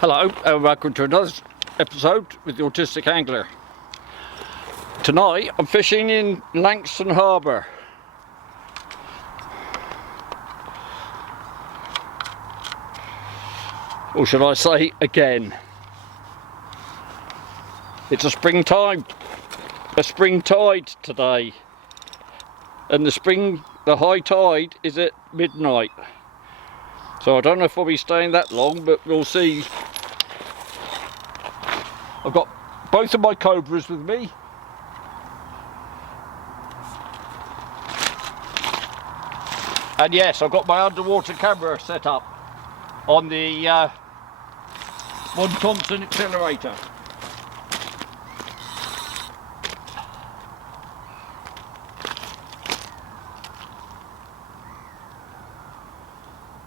Hello and welcome to another episode with the Autistic Angler. Tonight I'm fishing in Langstone harbour. Or should I say again? It's a spring tide today, and the high tide is at midnight. So I don't know if I'll be staying that long, but we'll see. I've got both of my cobras with me. And yes, I've got my underwater camera set up on the one Thompson accelerator.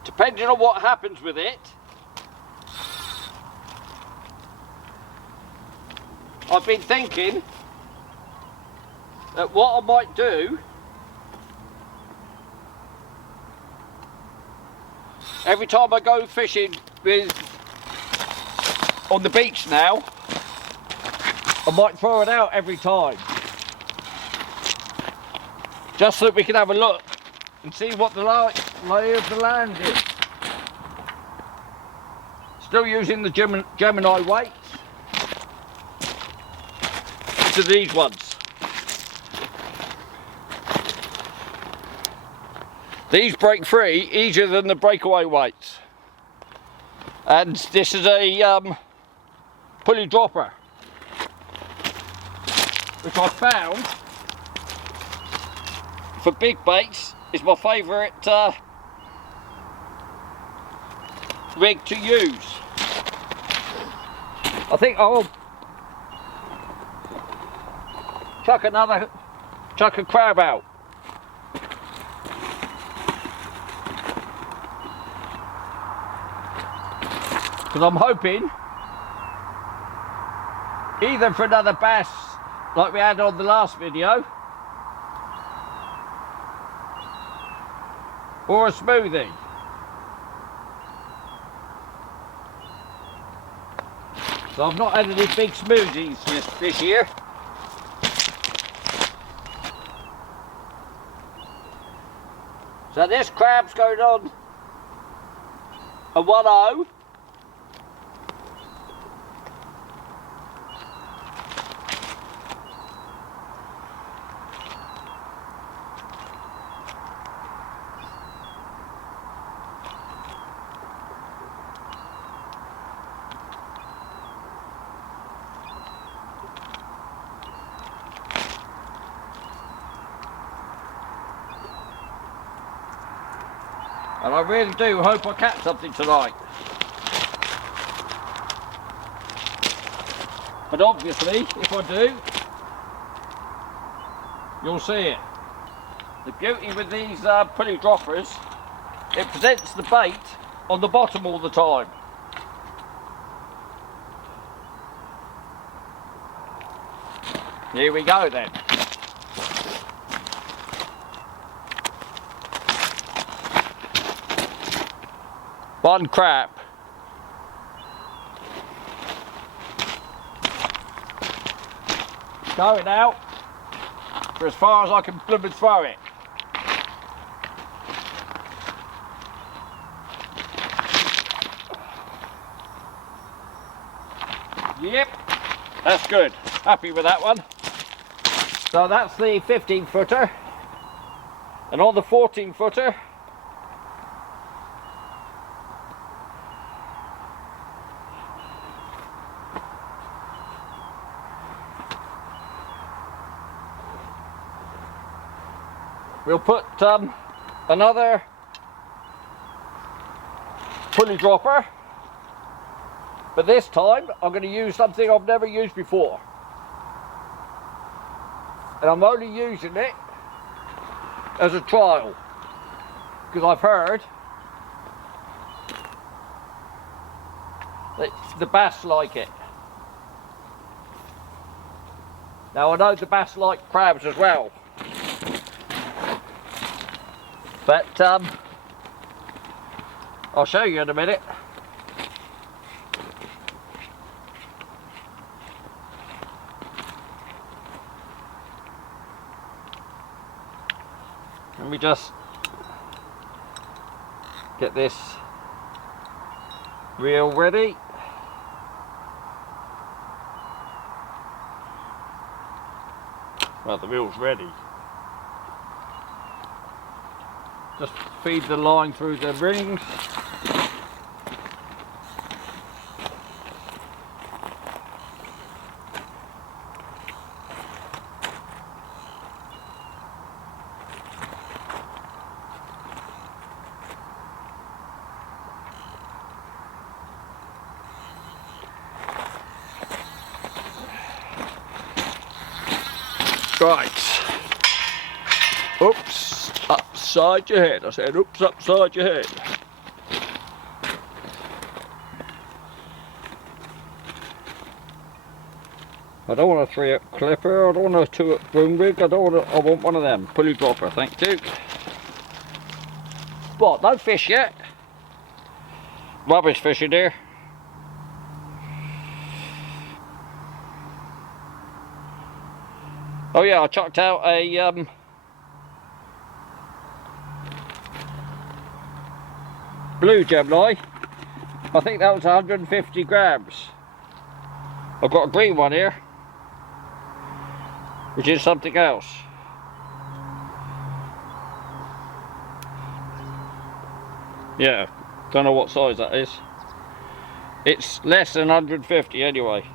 Depending on what happens with it, I've been thinking that what I might do, every time I go fishing on the beach now, I might throw it out every time, just so that we can have a look and see what the lay of the land is. Still using the Gemini weights to these ones. These break free easier than the breakaway weights. And this is a pulley dropper, which I found for big baits is my favourite rig to use. I think I'll chuck a crab out. Because I'm hoping either for another bass like we had on the last video, or a smoothie. So I've not had any big smoothies this year. So this crab's going on a 1-0. And I really do hope I catch something tonight. But obviously, if I do, you'll see it. The beauty with these pulley droppers, it presents the bait on the bottom all the time. Here we go then. One crab. Going out for as far as I can blooming throw it. Yep, that's good. Happy with that one. So that's the 15 footer. And on the 14 footer, we'll put another pulley dropper, but this time I'm going to use something I've never used before, and I'm only using it as a trial because I've heard that the bass like it. Now I know the bass like crabs as well, but I'll show you in a minute. Let me just get this reel ready. Well, the reel's ready. Just feed the line through the rings. Right. Oops, upside your head. I said oops, upside your head. I don't want a 3-up clipper, I don't want a 2-up boom rig, I want one of them. Pulley dropper, thank you. What, no fish yet? Rubbish fishing here. Oh yeah, I chucked out a blue Gemini. I think that was 150 grams. I've got a green one here, which is something else. Yeah, don't know what size that is. It's less than 150 anyway.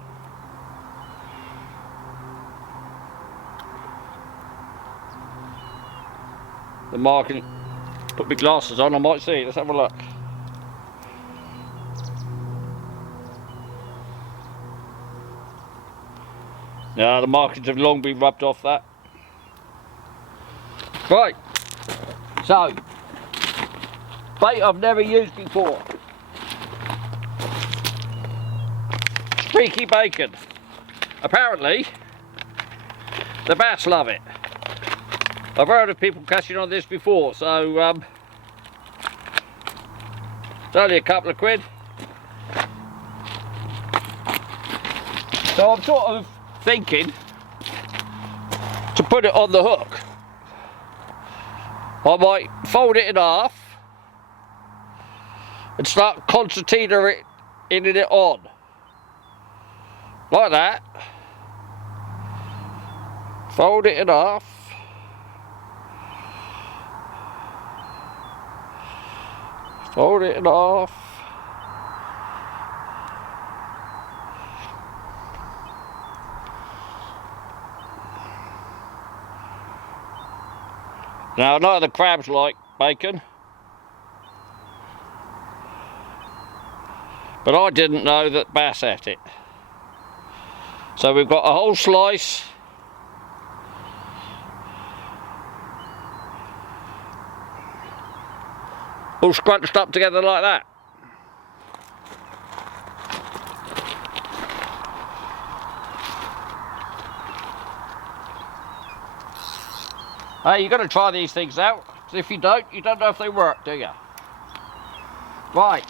The marking, put my glasses on, I might see. Let's have a look. Yeah, the markings have long been rubbed off that. Right, so, bait I've never used before. Streaky bacon. Apparently, the bass love it. I've heard of people catching on this before, so it's only a couple of quid. So I'm sort of thinking to put it on the hook. I might fold it in half and start concertina in it on. Like that. Fold it in half. Fold it in half. Now I know the crabs like bacon, but I didn't know that bass ate it. So we've got a whole slice. All scrunched up together like that. Hey, you got to try these things out, because if you don't know if they work, do you? Right.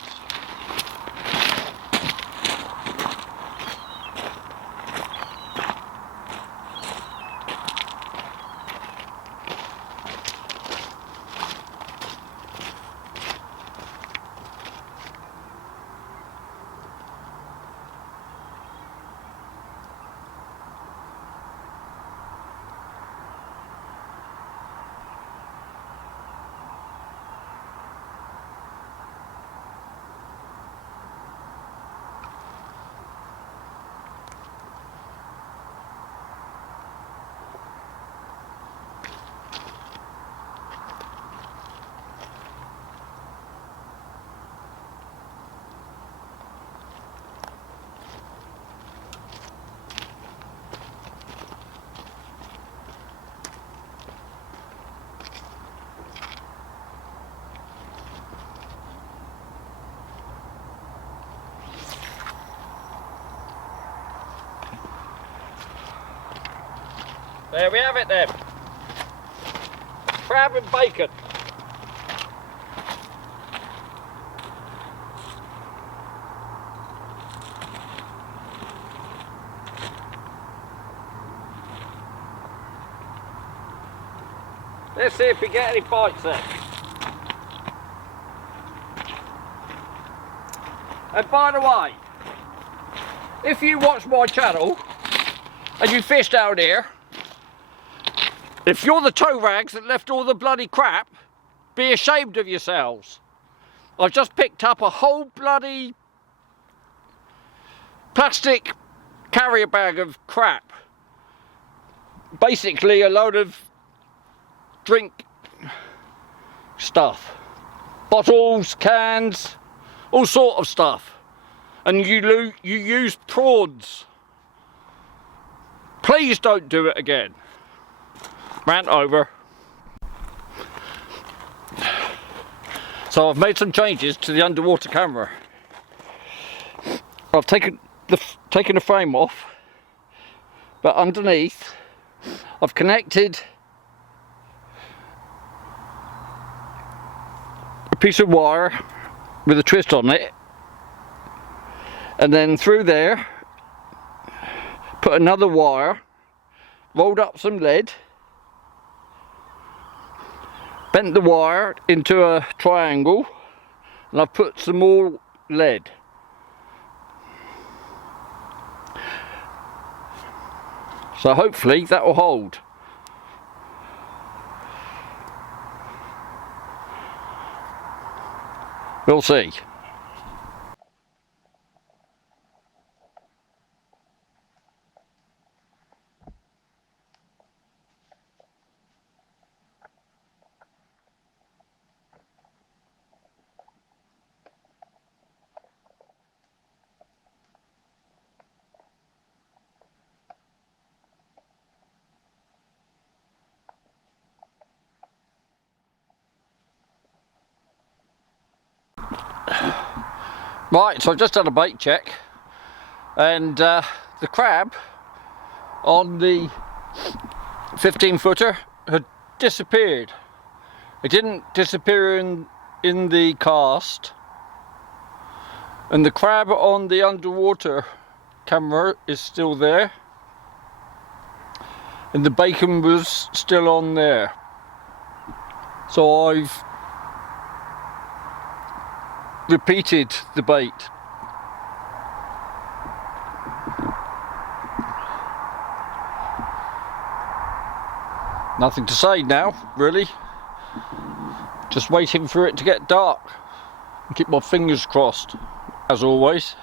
There we have it then. Crab and bacon. Let's see if we get any bites then. And by the way, if you watch my channel and you fish down here, if you're the toe rags that left all the bloody crap, be ashamed of yourselves. I've just picked up a whole bloody plastic carrier bag of crap. Basically a load of drink stuff. Bottles, cans, all sort of stuff. And you use prawns. Please don't do it again. Rant over. So I've made some changes to the underwater camera. I've taken the frame off, but underneath I've connected a piece of wire with a twist on it, and then through there put another wire, rolled up some lead, bent the wire into a triangle, and I've put some more lead. So hopefully that will hold. We'll see. Right, so I've just done a bait check, and the crab on the 15-footer had disappeared. It didn't disappear in the cast, and the crab on the underwater camera is still there, and the bacon was still on there. So I've repeated the bait. Nothing to say now, really. Just waiting for it to get dark and keep my fingers crossed, as always.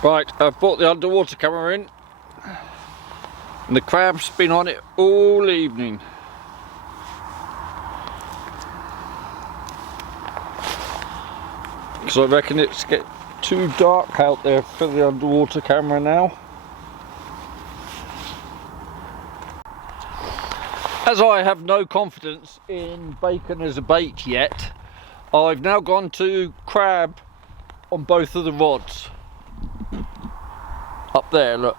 Right, I've brought the underwater camera in and the crab's been on it all evening. So I reckon it's get too dark out there for the underwater camera now. As I have no confidence in bacon as a bait yet, I've now gone to crab on both of the rods. Up there, look.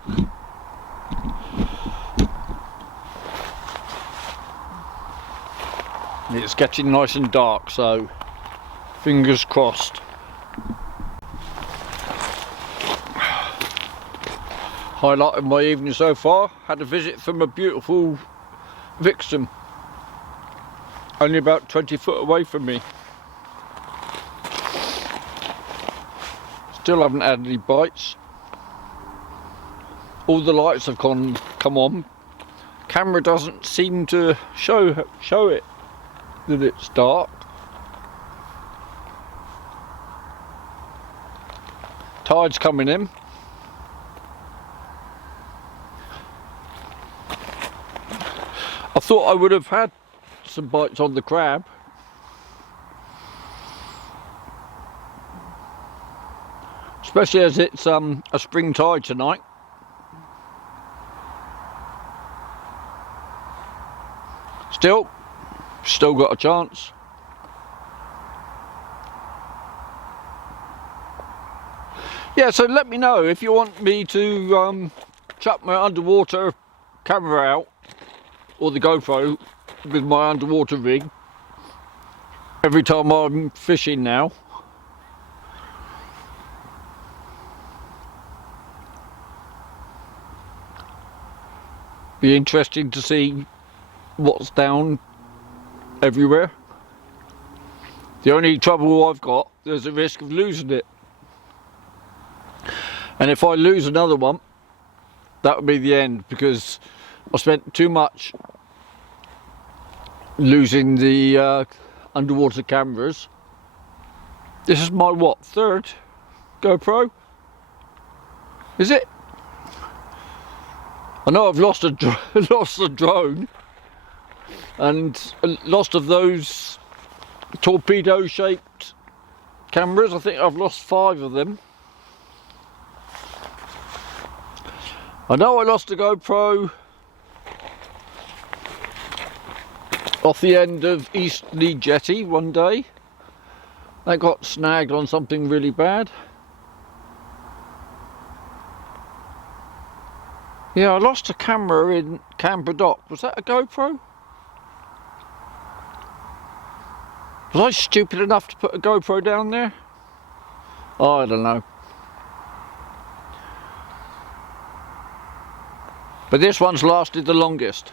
It's getting nice and dark, so fingers crossed. Highlight of my evening so far, had a visit from a beautiful vixen, only about 20 foot away from me. Still haven't had any bites. All the lights have come on. Camera doesn't seem to show it that it's dark. Tide's coming in. I thought I would have had some bites on the crab. Especially as it's a spring tide tonight. Still got a chance. Yeah, so let me know if you want me to chuck my underwater camera out, or the GoPro with my underwater rig every time I'm fishing now. Be interesting to see what's down everywhere. The only trouble I've got, there's a risk of losing it. And if I lose another one, that would be the end, because I spent too much losing the underwater cameras. This is my what, third GoPro? Is it? I know I've lost a drone and lost of those torpedo shaped cameras. I think I've lost 5 of them. I know I lost a GoPro off the end of Eastleigh Jetty one day. That got snagged on something really bad. Yeah, I lost a camera in Canberra Dock. Was that a GoPro? Was I stupid enough to put a GoPro down there? Oh, I don't know. But this one's lasted the longest.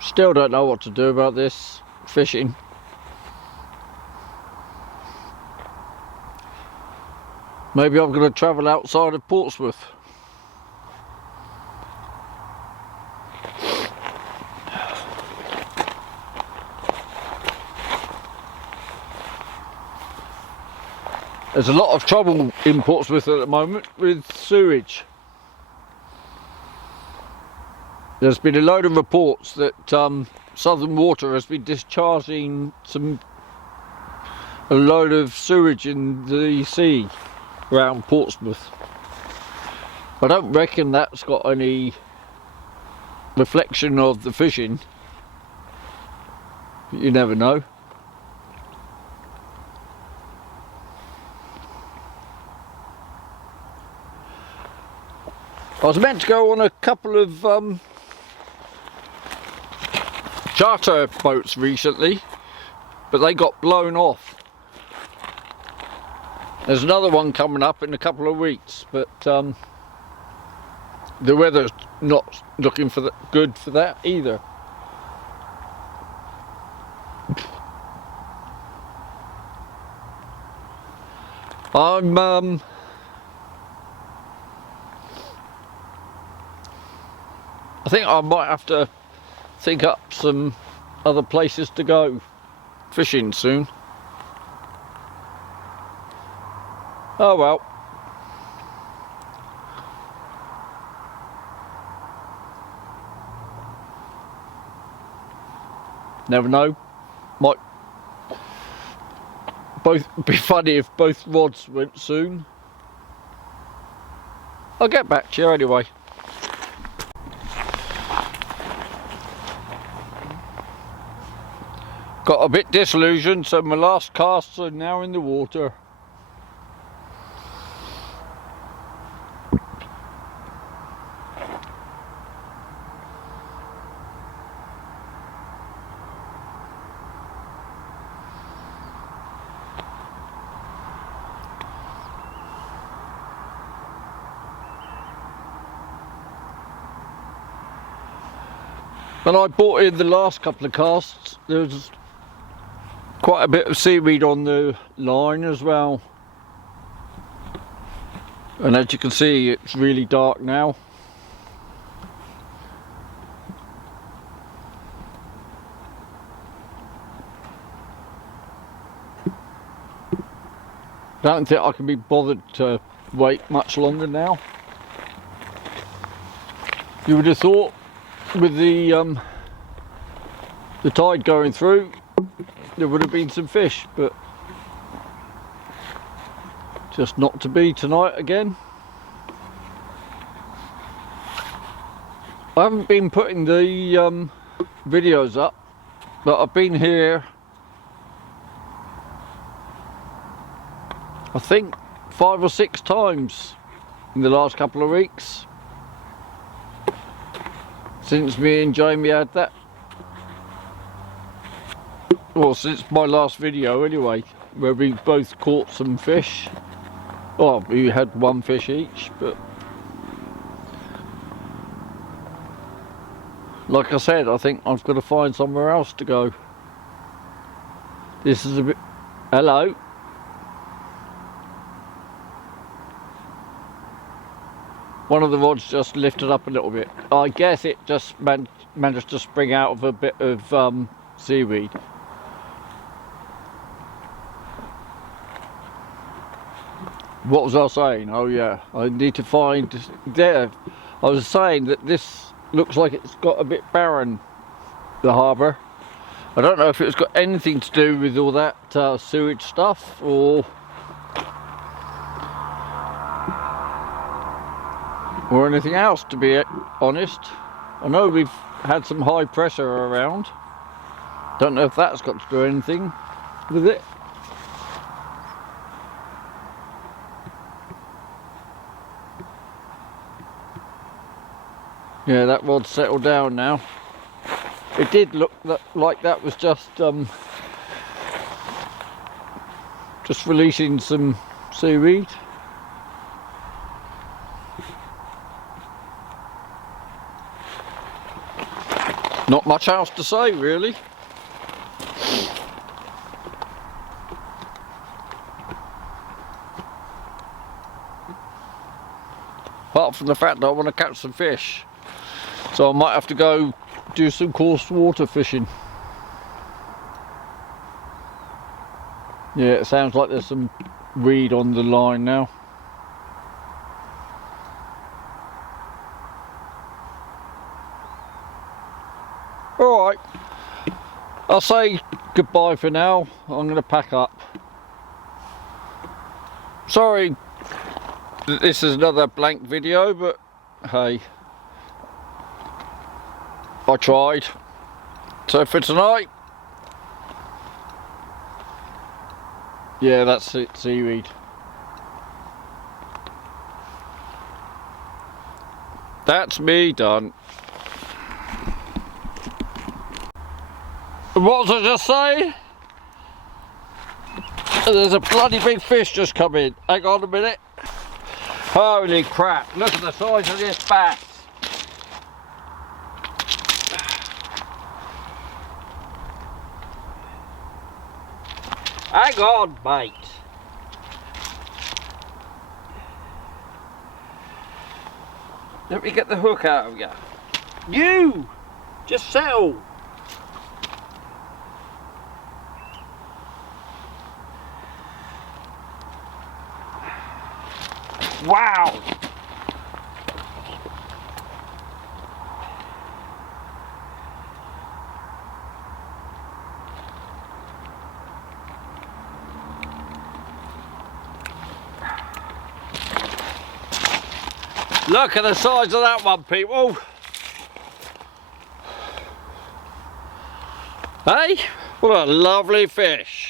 Still don't know what to do about this fishing. Maybe I'm going to travel outside of Portsmouth. There's a lot of trouble in Portsmouth at the moment with sewage. There's been a load of reports that Southern Water has been discharging a load of sewage in the sea around Portsmouth. I don't reckon that's got any reflection of the fishing, but you never know. I was meant to go on a couple of charter boats recently, but they got blown off. There's another one coming up in a couple of weeks, but the weather's not looking good for that either. I think I might have to think up some other places to go fishing soon. Oh well. Never know. Might both be funny if both rods went soon. I'll get back to you anyway. Got a bit disillusioned, so my last casts are now in the water. When I brought in the last couple of casts, there was quite a bit of seaweed on the line as well. And as you can see, it's really dark now. I don't think I can be bothered to wait much longer now. You would have thought with the tide going through, there would have been some fish, but just not to be tonight again. I haven't been putting the videos up, but I've been here, I think 5 or 6 times in the last couple of weeks. Since me and Jamie had that, well, since my last video anyway, where we both caught some fish. Well, we had 1 fish each, but like I said, I think I've got to find somewhere else to go. This is a bit... Hello. One of the rods just lifted up a little bit. I guess it just managed to spring out of a bit of seaweed. What was I saying? Oh yeah, I need to find... There, I was saying that this looks like it's got a bit barren, the harbour. I don't know if it's got anything to do with all that sewage stuff, or anything else, to be honest. I know we've had some high pressure around. Don't know if that's got to do anything with it. Yeah, that rod's settled down now. It did look like that was just releasing some seaweed. Not much else to say, really. Apart from the fact that I want to catch some fish. So I might have to go do some coarse water fishing. Yeah, it sounds like there's some weed on the line now. Alright, I'll say goodbye for now. I'm going to pack up. Sorry that this is another blank video, but hey, I tried. So for tonight, yeah, that's it, seaweed. That's me done. What was I just saying? There's a bloody big fish just come in. Hang on a minute. Holy crap, look at the size of this bass. Hang on, mate. Let me get the hook out of you. You! Just settle. Wow! Look at the size of that one, people. Hey, what a lovely fish.